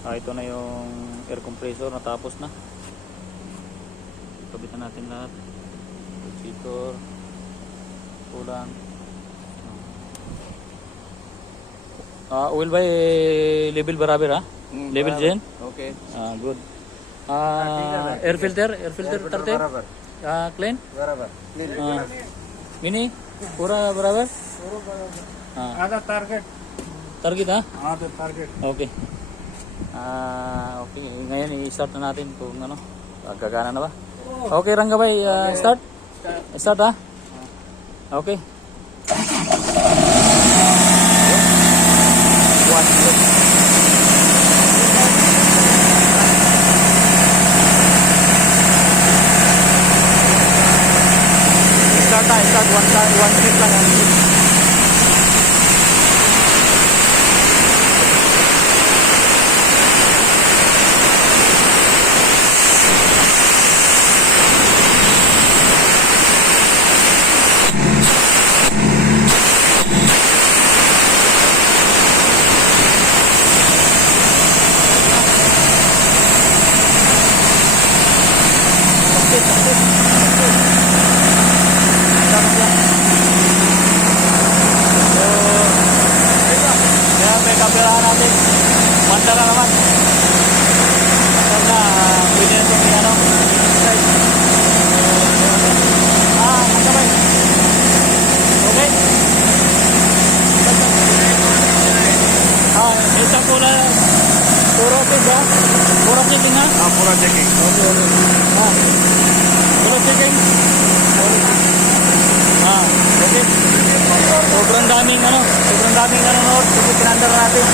Ito na yung air compressor, natapos na. Ikabitan natin lahat. Radiator, kulang. Oil by level baraber ha? Level बराबर. gen? Okay. Good. Air filter तरते? बराबर Clean? बराबर clean. Mini? Pura baraber? आधा target Target ha? आधा target Okay. Okay. Ngayon i-start na natin kung ano. Gagana na ba? Okay, Ranggabay, start? Start ha? Okay. Start one click lang. Kapirahan natin. Manda na naman. Karena pwede na itong ano. Manda ba? Okay? Ito pula. Puro checking ha? Puro checking ha? पूरा checking Okay. Puro checking? Okay. Sobrang daming ano. Sobrang daming ano. Sobrang pinandar natin.